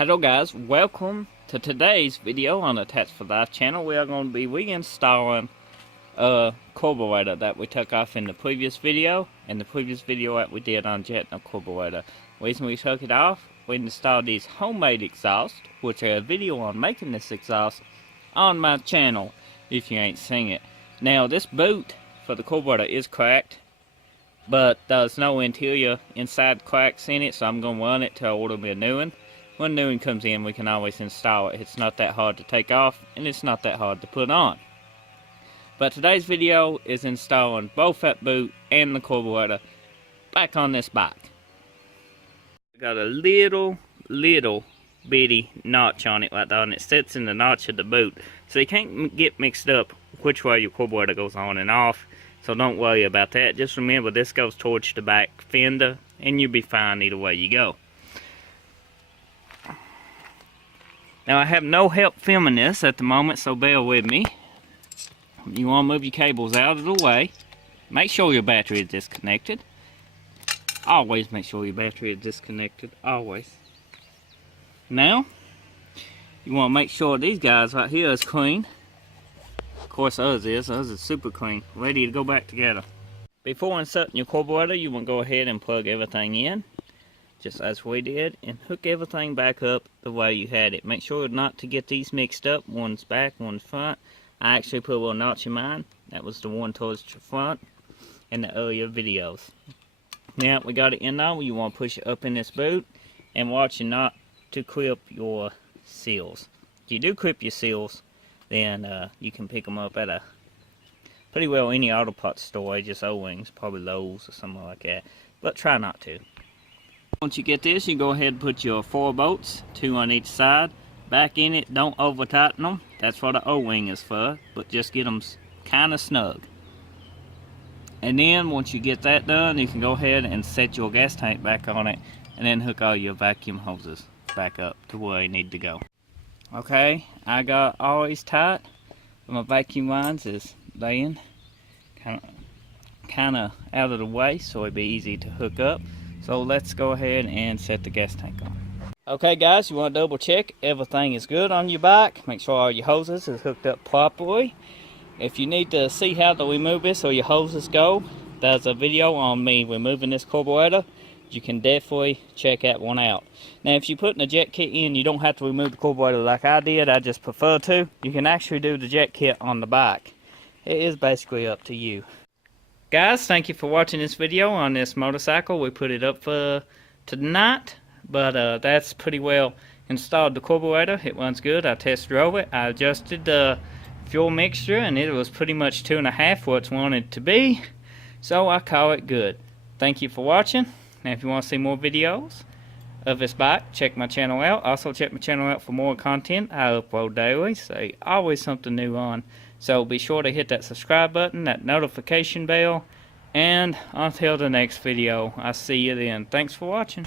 Hello guys, welcome to today's video on the TattsForLife channel. We are going to be reinstalling a carburetor that we took off in the previous video, and the previous video that we did on jetting a carburetor. The reason we took it off, we installed these homemade exhausts, which are a video on making this exhaust on my channel if you ain't seen it. Now this boot for the carburetor is cracked, but there's no interior inside cracks in it, so I'm going to run it till I order me a new one. When a new one comes in, we can always install it. It's not that hard to take off, and it's not that hard to put on. But today's video is installing both that boot and the carburetor back on this bike. Got a little bitty notch on it right there, and it sits in the notch of the boot. So you can't get mixed up which way your carburetor goes on and off. So don't worry about that. Just remember this goes towards the back fender, and you'll be fine either way you go. Now I have no help filming this at the moment, so bear with me. You want to move your cables out of the way. Make sure your battery is disconnected. Always make sure your battery is disconnected, always. Now, you want to make sure these guys right here is clean. Of course ours is super clean, ready to go back together. Before inserting your carburetor, you want to go ahead and plug everything in, just as we did, and hook everything back up the way you had it. Make sure not to get these mixed up. One's back, one's front. I actually put a little notch in mine. That was the one towards the front in the earlier videos. Now we got it in now, you want to push it up in this boot and watch not to clip your seals. If you do clip your seals, then you can pick them up at a pretty well any auto parts store, just O-Wings, probably Lowe's or something like that. But try not to. Once you get this, you go ahead and put your 4 bolts, 2 on each side, back in it. Don't over tighten them. That's what an O-wing is for, but just get them kind of snug. And then once you get that done, you can go ahead and set your gas tank back on it, and then hook all your vacuum hoses back up to where they need to go. Okay, I got all these tight. My vacuum lines is laying kind of out of the way, so it'd be easy to hook up. So let's go ahead and set the gas tank on. Okay guys, you want to double check everything is good on your bike. Make sure all your hoses is hooked up properly. If you need to see how to remove this or your hoses go, there's a video on me removing this carburetor. You can definitely check that one out. Now if you're putting a jet kit in, you don't have to remove the carburetor like I did. I just prefer to. You can actually do the jet kit on the bike. It is basically up to you. Guys, thank you for watching this video on this motorcycle. We put it up for tonight, but that's pretty well installed the carburetor. It runs good. I test drove it. I adjusted the fuel mixture, and it was pretty much 2.5 what it's wanted to be, so I call it good. Thank you for watching. Now if you want to see more videos of this bike, check my channel out. Also check my channel out for more content. I upload daily, so always something new on. So be sure to hit that subscribe button, that notification bell, and until the next video, I'll see you then. Thanks for watching.